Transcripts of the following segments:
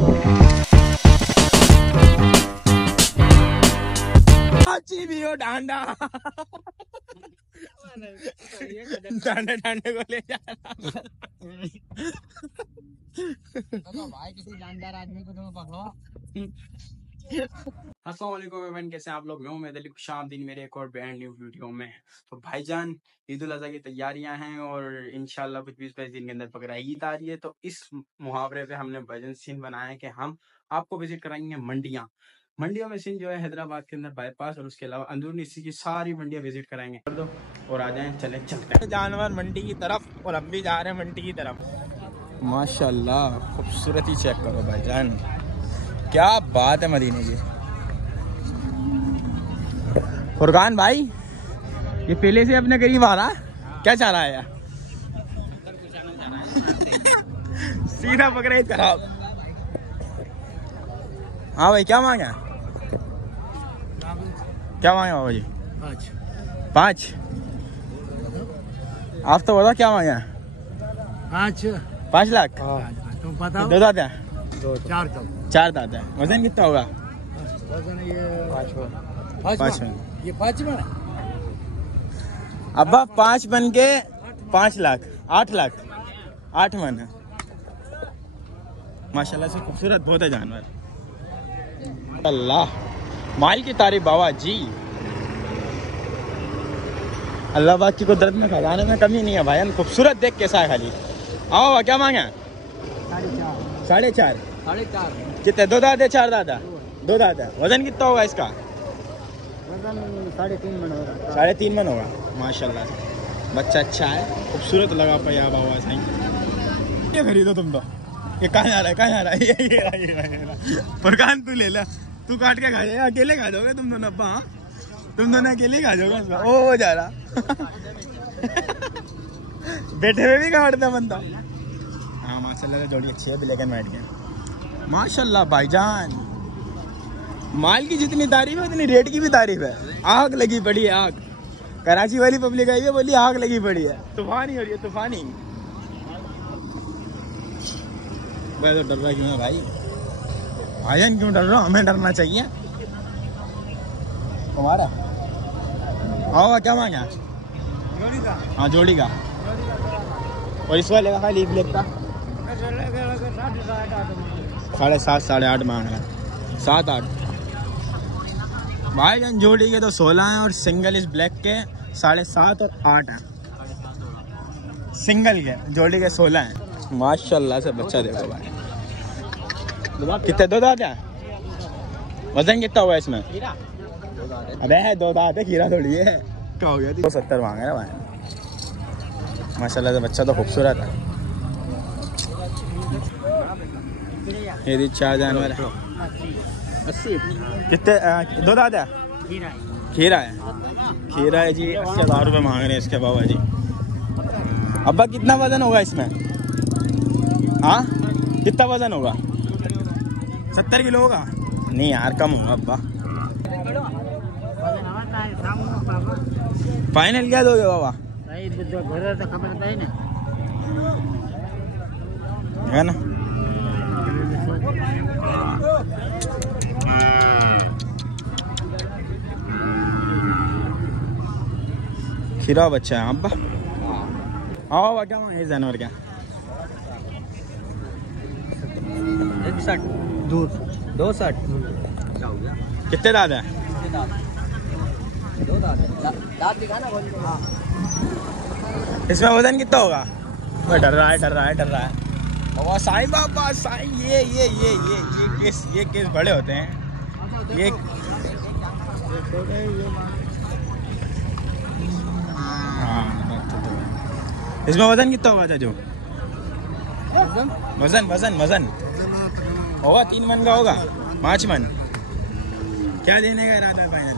भी हो डांडा डांडे डांडे को ले जा भाई किसी जानदार आदमी को तो पकड़ो। अस्सलाम वालेकुम एवरीवन, कैसे हैं आप लोग? मैं हूं मेरे खुशामदीद मेरे एक और ब्रांड न्यू वीडियो में। तो भाईजान ईद उल अज़हा की तैयारियां हैं और इंशाल्लाह कुछ 20-22 दिन के अंदर बकरा ईद आ रही है। तो इस मुहावरे पे हमने भजन सीन बनाया है कि हम आपको विजिट कराएंगे मंडियों में सीन जो है हैदराबाद के अंदर बाईपास और उसके अलावा अंदरूनी इसी की सारी मंडियां विजिट कराएंगे। कर दो और आ जाएं, चलते हैं जानवर मंडी की तरफ और अब भी जा रहे हैं मंडी की तरफ। माशाल्लाह खूबसूरती चेक करो भाईजान, क्या बात है मदीने की। फुरकान भाई ये पहले से अपने करीब आ रहा, क्या चाह रहा है यार? सीधा पकड़े ही खराब। हाँ भाई क्या मांगे? क्या मांगे बाबा जी? 5। आप तो बताओ क्या मांगे? 5 लाख। तुम बताओ। 2 दांत है? 4 दांत है। वजन कितना होगा? वजन ये 5 मन। ये 5 मन। अब्बा 5 बन के 5 लाख 8 लाख 8 मन है। माशाल्लाह से खूबसूरत बहुत है जानवर। अल्लाह माल की तारीफ बाबा जी। अल्लाह पाक की कुदरत में खजाने में कमी नहीं है भाई। खूबसूरत देख कैसा है खाली। आओ क्या मांगे? 4.5। कितने? 2 दांत है 4 दांत है? 2 दांत है। वजन कितना होगा इसका? वजन 3.5 मन होगा। 3.5 मन होगा। माशाल्लाह से बच्चा अच्छा है, खूबसूरत लगा पाया बाबा सही। ये खरीदो तुम तो। ये कहाँ जा रहा है? कहाँ जा रहा है? ये फुरकान तू ले ला, तू काट के खा जाएगा। अकेले खा जाओगे तुम दोनों अब्बा? हाँ तुम दोनों अकेले खा जाओगे इसका। ओ जा रहा बैठे हुए भी काटता बंदा। हाँ माशाल्लाह जोड़ी अच्छी है, ब्लैक एंड व्हाइट की। माशाल्लाह भाईजान माल की जितनी तारीफ है उतनी रेट की भी तारीफ है। आग लगी पड़ी है आग। कराची वाली पब्लिक आई है, बोली आग लगी पड़ी है। तूफानी हो रही है तूफानी। मैं तो डर रहा क्यों है भाई? भाईजान क्यों डर रहा हूँ? हमें डरना चाहिए। तुम्हारा आओ क्या मांगा? हाँ जोड़ी का। और इस वाले का खाली ब्लैक का 7.5 8.5 मांग रहा है। 7-8 भाईजान जोड़ी के तो 16 हैं और सिंगल इस ब्लैक के 7.5 और 8 हैं। सिंगल के जोड़ी के 16 हैं। माशाल्लाह से बच्चा देखो भाई। कितने? 2 दांत है? वजन कितना हुआ इसमें? अबे है 2 दांत है, खीरा थोड़ी है। क्या हो गया? 270 मांग रहे हैं भाई। माशाल्लाह से बच्चा तो खूबसूरत है। ये 4 जानवर है। 80। कितने? 2 दांत है? खीरा है। खीरा है जी। 80,000 रुपये मांग रहे हैं इसके बाबा जी। अब्बा कितना वजन होगा इसमें? हाँ कितना वजन होगा? 70 किलो होगा? नहीं यार कम होगा अब्बा। फाइनल क्या दोगे बाबा? है ना? खीरा बच्चा है अब्बा। आओ क्या मांगे जानवर क्या? 160 दूध 260। कितने दांत है? 2 दांत दिखाना। इसमें वजन कितना होगा? डर रहा है और साईं बाबा साईं ये केस बड़े होते हैं ये। हाँ इसमें वजन कितना होगा चाचू? वजन होगा 3 मन का होगा? 5 मन। क्या देने का इरादा है फाइनल?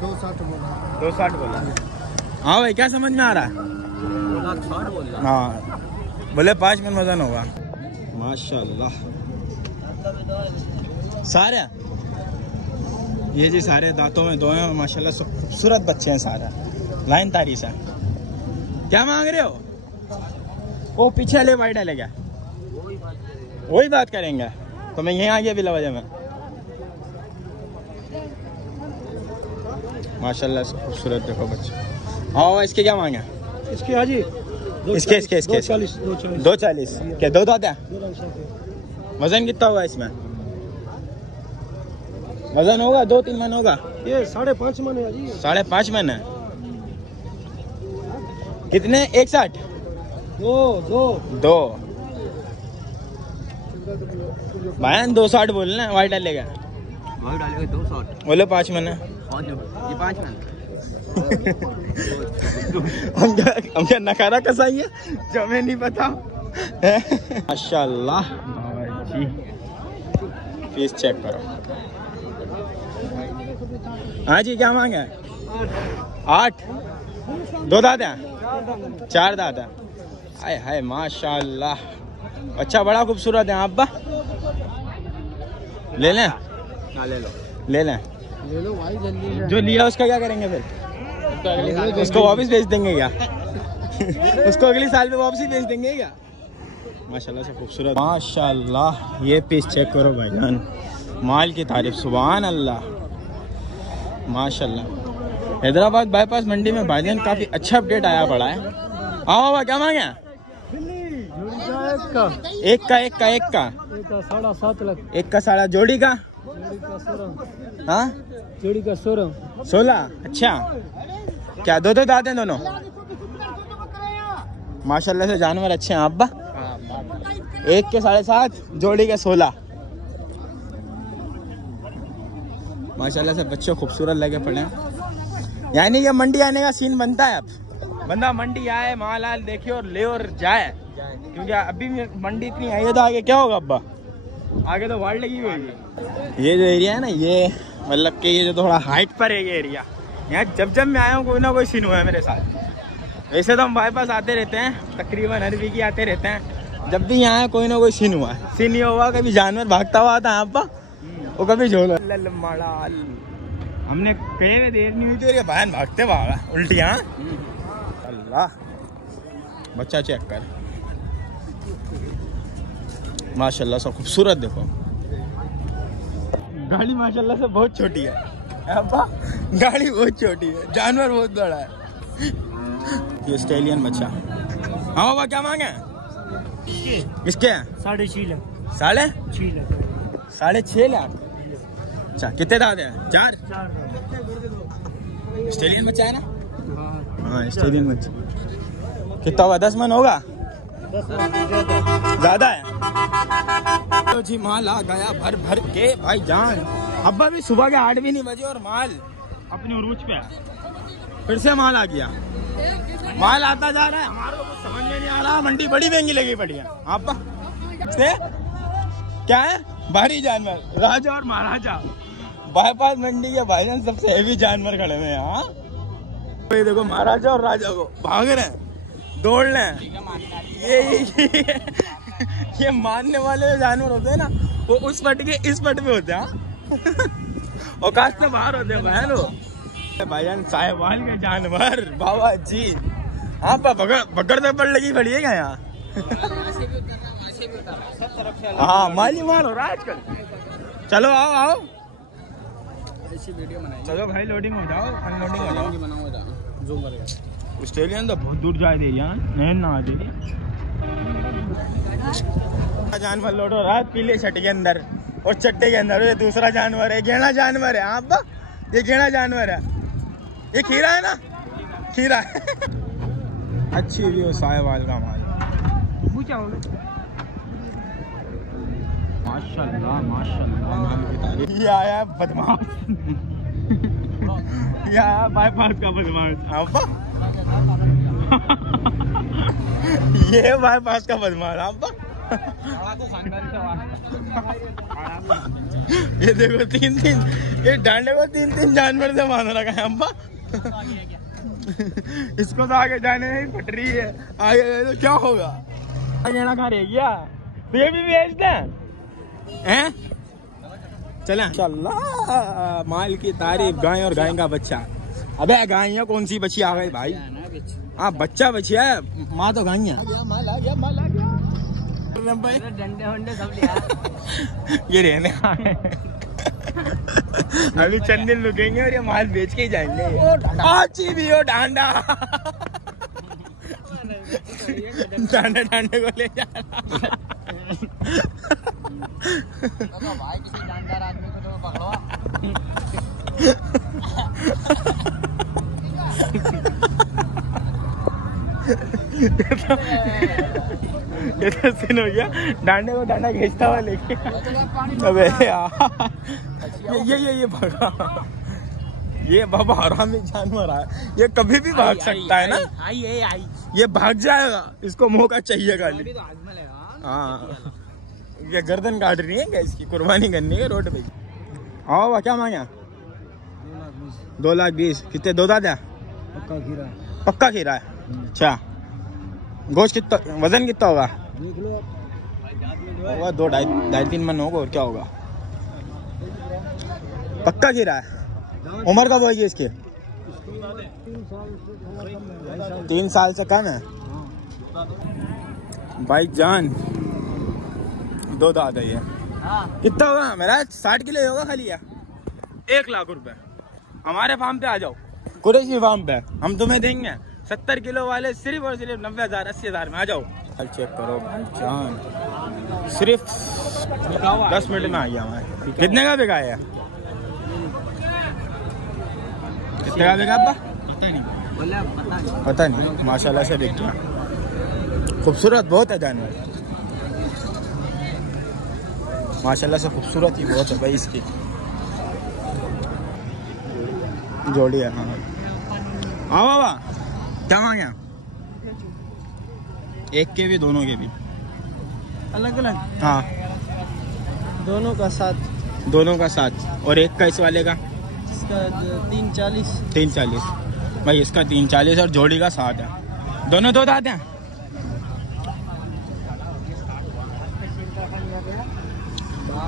260 बोला। हाँ भाई क्या समझ में आ रहा है? 260 बोल रहा। हाँ बोले 5 मन वजन होगा। माशाल्लाह सारे ये जी सारे दांतों में 2 हैं। माशाल्लाह सब खूबसूरत बच्चे हैं सारे। लाइन तारीफ है। क्या मांग रहे हो? वो पीछे वाले वाइट वाले क्या? वही बात करेंगे। तो मैं यहीं आ गया बिला वजह में। माशाल्लाह से खूबसूरत देखो बच्चे। हाँ इसके क्या मांगे? इसके हाजी इसके 240 क्या 2 दादा? वजन कितना होगा इसमें? वजन होगा 2-3 मन होगा? ये 5.5 मन है जी। 5.5 मन है। कितने? 160? 2 भाई 260 बोलना। वाई डालेगा 260 बोलो 5 मन है। ये 5 मन हम क्या नकारा कसाई है जो हमें नहीं पता। माशाल्लाह जी पीस चेक करो। हाँ जी क्या मांगे? 8 2 दादा 4 दादा। हाय हाय माशाल्लाह अच्छा बड़ा खूबसूरत है। अब्बा ले लें? ले लें भाई जल्दी। जो लिया उसका क्या करेंगे फिर? उसको वापस बेच देंगे क्या? उसको अगले साल में वापस बेच देंगे क्या? माशाल्लाह से खूबसूरत। माशाल्लाह ये पीस चेक करो भाईजान। माल की तारीफ सुभान अल्लाह माशाल्लाह। हैदराबाद बाईपास मंडी में भाईजान काफी अच्छा अपडेट आया पड़ा है। हाँ बाबा क्या मांगे? एक का 7.5 लाख। एक का 7.5 जोड़ी का? हाँ जोड़ी का 16। अच्छा क्या 2 दाते हैं दोनों? माशाल्लाह से जानवर अच्छे हैं अब्बा। एक के 7.5 जोड़ी के 16। माशाल्लाह से बच्चे खूबसूरत लगे पड़े हैं। यानी कि मंडी आने का सीन बनता है। अब बंदा मंडी आए माल आल देखे और ले और जाए, क्योंकि अभी मंडी इतनी आई है तो आगे क्या होगा अब्बा? आगे तो वार्ड लगी होगी। ये जो एरिया है ना ये मतलब कि ये जो थोड़ा हाइट पर है ये एरिया, यहाँ जब मैं आया हूँ कोई ना कोई सीन हुआ है मेरे साथ। वैसे तो हम बाईपास आते रहते हैं, तकरीबन हर वीक आते रहते हैं। जब भी यहाँ कोई ना कोई सीन हुआ है। सीन ये हुआ कभी जानवर भागता हुआ आता है अब्बा, वो कभी झोल हमने कहीं में देर नहीं हुई थी और ये बहन भागते भागा उल्टियाँ। अल्लाह बच्चा चेक कर माशाल्लाह से खूबसूरत देखो। गाड़ी माशाल्लाह से बहुत छोटी है अब्बा, गाड़ी बहुत छोटी है, जानवर बहुत बड़ा है। ये ऑस्ट्रेलियन बच्चा। हाँ बाबा क्या मांगे? इसके 6.5 लाख। 6.5 लाख। अच्छा कितने दादे हैं? 4। ऑस्ट्रेलियन बच्चा है ना? हाँ ऑस्ट्रेलियन बच्चा। कितना होगा? 10 मन होगा? ज्यादा है तो जी माल आ गया भर भर के भाई जान। अब्बा भी सुबह के 8 भी नहीं बजे और माल अपने उरूज पे है। फिर से माल आ गया, माल आता जा रहा है। हमारे को कुछ समझ में नहीं आ रहा, मंडी बड़ी महंगी लगी पड़ी है। अब्बा से क्या है? भारी जानवर राजा और महाराजा बाईपास मंडी के भाईजान सबसे हेवी जानवर खड़े हुए हैं। हाँ देखो महाराजा और राजा को भाग रहे हैं, दौड़ रहे हैं। ये मारने वाले जानवर होते हैं ना, वो उस पट के इस पट पे होते हैं। औकात से बाहर होते हैं बहन वो। भाईजान साहिवाल के जानवर बाबा जी। हाँ पकड़ तो पड़ लगी पड़ी है क्या यहाँ? हाँ माली माल हो रहा है आजकल। चलो आओ आओ चलो भाई लोडिंग हो जाओ, अनलोडिंग हो जाओ। ऑस्ट्रेलियन तो बहुत दूर जाए दे रही ना आ जाएगी। जानवर लोड हो रहा है पीले छट के अंदर और चट्टे के अंदर। ये दूसरा जानवर है, घेड़ा जानवर है। हाँ अब्बा ये घेड़ा जानवर है। ये खीरा है ना? खीरा है। अच्छी व्यू साहिवाल का माल। माशाल्लाह माशाल्लाह माल की तारीफ। ये आया बदमाश। ये आया बाईपास का बदमाश अब्बा। ये बाईपास का बदमाश अब्बा। ये देखो 3-3 ये डांडे को 3-3 जानवर से बांध रखा है अब्बा। इसको तो आगे जाने नहीं फट रही है, आगे तो क्या होगा? गेड़ा खा रही क्या? तो ये भी बेचते हैं? चले इंशाल्लाह। माल की तारीफ गाय और गाय का बच्चा। अबे गाय कौन सी बच्ची आ गई भाई? हाँ बच्चा बच्चिया है, माँ तो गाय है। रहे हैं भाई? डंडे वंडे सब लिया। ये रहने अभी चंद दिन रुकेंगे और ये माल बेच के ही जाएंगे। आची भी हो डांडा डांडे डांडे को ले जा भाई किसी जानदार आदमी को तो पकड़ो। ये तो सीन हो गया, डांडे को डांडा खींचता हुआ लेके। अबे यार ये भागा, ये बाबा हरामी जानवर है, ये कभी भी भाग सकता है ना। ये भाग जाएगा, इसको मौका चाहिए खाली। हाँ ये गर्दन काट रही है क्या इसकी, कुर्बानी करनी है रोड पे। आओ क्या मांगा? 2,20,000। कितने दो दादा? पक्का खीरा है। अच्छा गोश्त कितना, वजन कितना होगा? होगा 2-2.5-3 मन होगा, और क्या होगा। पक्का खीरा है। उम्र कब होगी इसकी? 3 साल से कम है भाई जान। 2 दादा ये कितना होगा मेरा? 60 किलो होगा खाली या 1 लाख रुपए। हमारे फार्म पे आ जाओ, कुरैशी फार्म पे, हम तुम्हें देंगे 70 किलो वाले सिर्फ और सिर्फ 90,000 80,000 में। आ जाओ, कल चेक करो जान, सिर्फ 10 मिनट में आ गया हमारे। कितने का बिका है? कितने का बिका अब्बा? पता नहीं, माशाल्लाह से बिक गया। खूबसूरत बहुत है जानवर, माशाल्लाह से खूबसूरत ही बहुत है भाई इसकी जोड़ी है। हाँ आओ बाबा क्या मांगे? एक के भी, दोनों के भी अलग अलग? हाँ दोनों का 7। दोनों का 7 और एक का इस वाले का? इसका 340। 340 भाई, इसका 340 और जोड़ी का 7 है। दोनों 2 दांत हैं।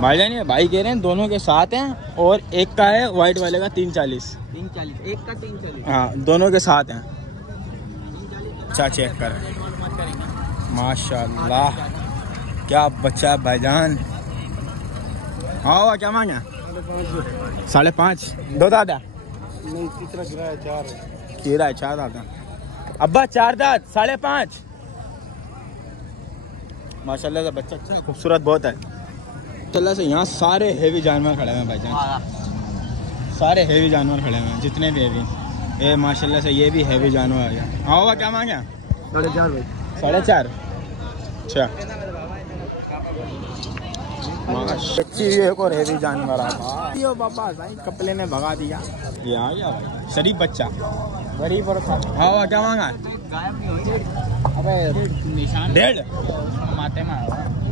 भाईजान ये भाई कह रहे हैं दोनों के 7 हैं और एक का है व्हाइट वाले का 340। 340 एक का 340। हाँ दोनों के 7 हैं। अच्छा चेक कर, माशाल्लाह क्या बच्चा है भाईजान। हाँ क्या मांगे? 5.5। 2 दादा? नहीं कितना गिरा है? 4 खीरा है 4 दादा। अब्बा 4 दांत 5.5। माशाल्लाह से बच्चा अच्छा खूबसूरत बहुत है। माशाल्लाह से यहाँ सारे हेवी जानवर खड़े हुए हैं भाईजान, सारे हेवी जानवर खड़े हुए हैं जितने भी हेवी। ये माशाल्लाह से ये भी हेवी जानवर आ गया। हाँ क्या मांगे? 4.5 भाई। 4.5। अच्छा बच्ची एक और हेवी जानवर आता। यो बाबा साईं कपले ने भगा दिया। ये आ गया भाई शरीफ बच्चा, गरीब और हाँ क्या मांगा? गायब नहीं हुई। अबे निशान 1.5 माथे में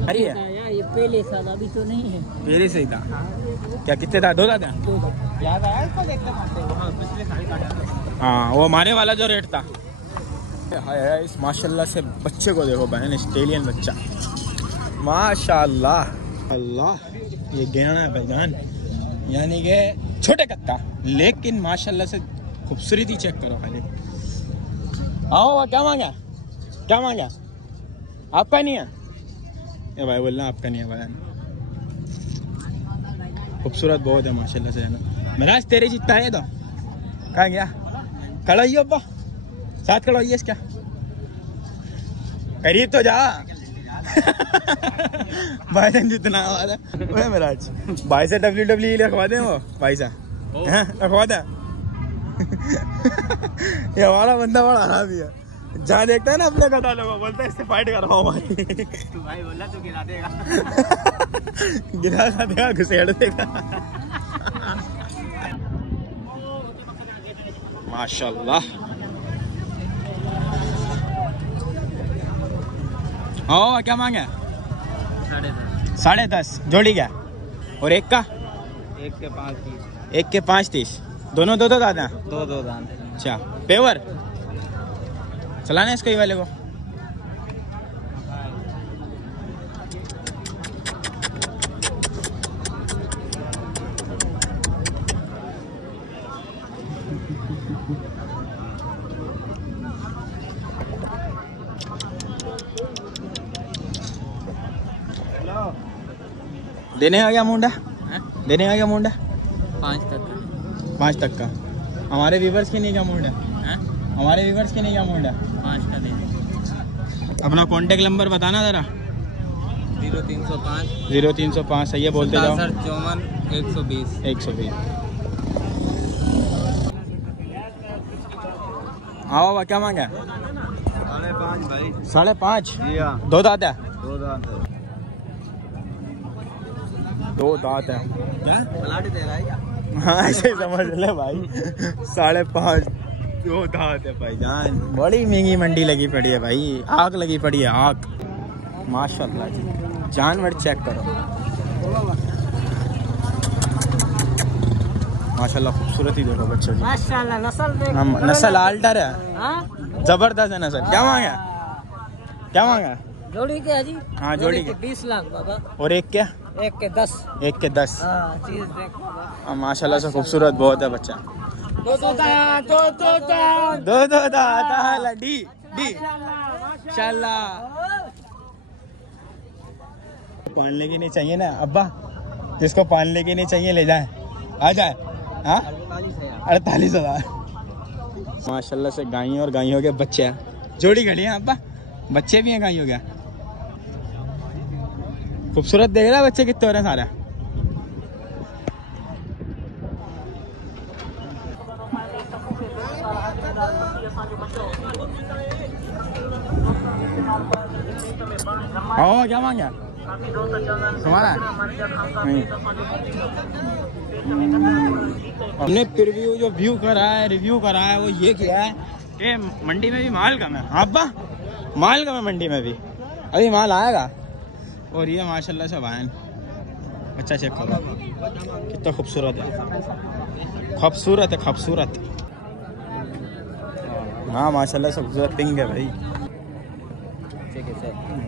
अरे है ये पहले साल अभी तो नहीं है। पहले से ही था क्या? कितने था? 2 दादा? याद आया इसको देखते पिछले साल काटा। हाँ वो हमारे वाला जो रेट था। हाय इस माशाल्लाह से बच्चे को देखो बहन, ऑस्ट्रेलियन बच्चा माशाल्लाह। अल्लाह ये गहना है भाईजान, यानी कि छोटे कत्ता, लेकिन माशाल्लाह से खूबसूरती चेक करो खाली। आओ क्या मांगा? क्या मांगा? आपका नहीं है? ये भाई बोलना आपका नहीं है भाई। खूबसूरत बहुत है माशाल्लाह से ना। मेरा तेरे जितना है तो कहाँ गया? खड़ा ही अब्बा, साथ खड़ा होइए क्या? करीब तो जा भाईजान जितना आवाज है वो मेरा भाई से WWE रखवा दे, वो भाई सा रखवा दे। ये हमारा बंदा बड़ा हरामी है, जहाँ देखता है ना अपने कटा लोगों बोलता है इससे फाइट करवाओ भाई। तू भाई बोला तू गिरा देगा। गिरा देगा, घुसेड़ देगा। माशाल्लाह। ओ क्या मांगे? 10.5। 10.5 जोड़ी क्या? और एक का? एक के 5-30। एक के 5.30। दोनों 2 दादा? 2 दांत। अच्छा पेवर चलाना है इसको ही वाले को। देने का क्या मुंडा? देने का क्या मुंडा? 5 तक का। 5 तक का। हमारे व्यूवर्स के नहीं क्या मुंडा? हमारे व्यूवर्स के नहीं क्या मुंडा? 5 का देना। अपना कॉन्टेक्ट नंबर बताना ज़रा। 0305 0305 सही है, बोलते जाओ। 54 120 120। हाँ बाबा क्या मांगा? 5.5 भाई। 5.5। जी हाँ। 2 दांत है? 2 दांत है। 2 दांत है क्या पलाट दे रहा है क्या? हाँ ऐसे ही समझ ले भाई। 5.5 2 दांत है भाईजान। बड़ी महंगी मंडी लगी पड़ी है भाई, आग लगी पड़ी है आग। माशाल्लाह जी, जानवर चेक करो माशाल्लाह, खूबसूरती देखो बच्चों की। माशाल्लाह नस्ल देखो। नस्ल आल्टर है, हाँ जबरदस्त है नस्ल। क्या मांगा? क्या मांगा? जोड़ी क्या जी? हाँ जोड़ी के 20 लाख बाबा। और एक क्या? एक के 10। एक के 10। हाँ चीज देखो बाबा। माशाल्लाह से खूबसूरत बहुत है बच्चा। दो दांत डी डी माशाल्लाह। पालने की नहीं चाहिए ना अब्बा, जिसको पालने की नहीं चाहिए ले जाए, आ जाए। हाँ 48,000 माशाल्लाह से गायों और गायों के बच्चे हैं। जोड़ी खड़ी है अब्बा, बच्चे भी हैं गायों के। खूबसूरत देख रहा है बच्चे कितने हो रहे हैं सारे। हाँ क्या मांगा तुम्हारा? नहीं, हमने प्रीव्यू जो व्यू करा है, रिव्यू करा है, वो ये किया है कि मंडी में भी माल कम है। अब्बा माल कम है मंडी में भी, अभी माल आएगा। और ये माशाल्लाह से वाहन अच्छा चेक करो कितना खूबसूरत है, खूबसूरत है खूबसूरत। हाँ माशाल्लाह से खूबसूरत पिंक है भाई,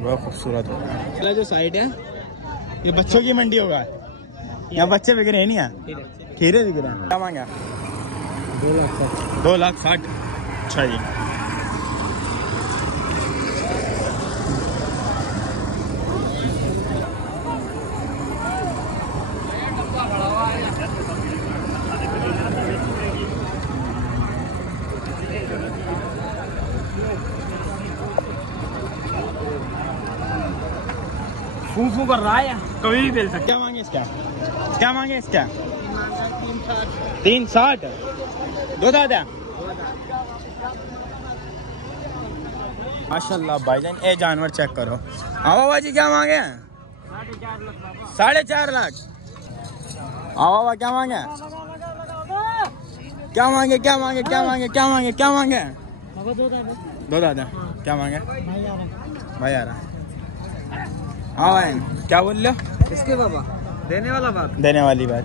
बहुत खूबसूरत है। जो साइड है ये बच्चों की मंडी होगा, यहाँ बच्चे बिक रहे हैं नहीं, यहाँ खीरे बिक रहे हैं। क्या मांगा? 2,60,000। अच्छा जी। फू कर रहा है, कभी भी बेच सकते। क्या मांगे इसका? क्या मांगे इसका? 360। 2 दांत है माशाल्लाह भाईजान। ए जानवर चेक करो। आओ बाबा जी क्या मांगे? 4.5 लाख। आओ बाबा क्या मांगे? क्या मांगे? क्या मांगे? क्या मांगे? क्या मांगे? क्या मांगे? 2 दांत है। क्या मांगे भाई? आ रहा। हाँ भाई क्या बोल रहे हो? इसके बाबा देने वाला बात, देने वाली बात।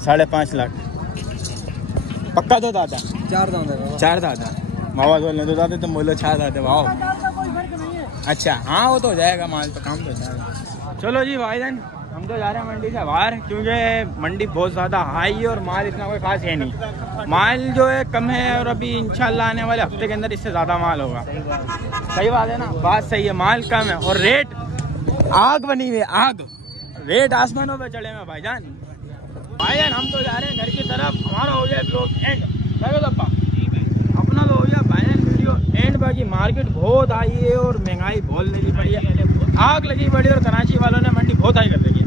5.5 लाख पक्का। 2 दांत है? 4 दांत है बाबा। 4 दांत है बाबा। बोल रहे 2 दांत है, तुम बोलो 4 दांत है भाव। अच्छा हाँ वो तो हो जाएगा, माल तो काम तो हो जाएगा। चलो जी भाईजान हम तो जा रहे हैं मंडी से बाहर, क्योंकि मंडी बहुत ज़्यादा हाई है और माल इतना कोई खास है नहीं। माल जो है कम है और अभी इंशाल्लाह आने वाले हफ्ते के अंदर इससे ज़्यादा माल होगा। सही बात है ना? बात सही है, माल कम है और रेट आग बनी हुई है, आग। रेट आसमानों पे चढ़े हुए भाईजान। भाईजान हम तो जा रहे हैं घर की तरफ। हमारा हो गया ब्लॉग एंड, अपना तो हो गया भाईजान वीडियो एंड। बाकी मार्केट बहुत आई है और महंगाई बहुत लगी पड़ी है, आग लगी पड़ी है और कराची वालों ने मंडी बहुत हाई कर दी।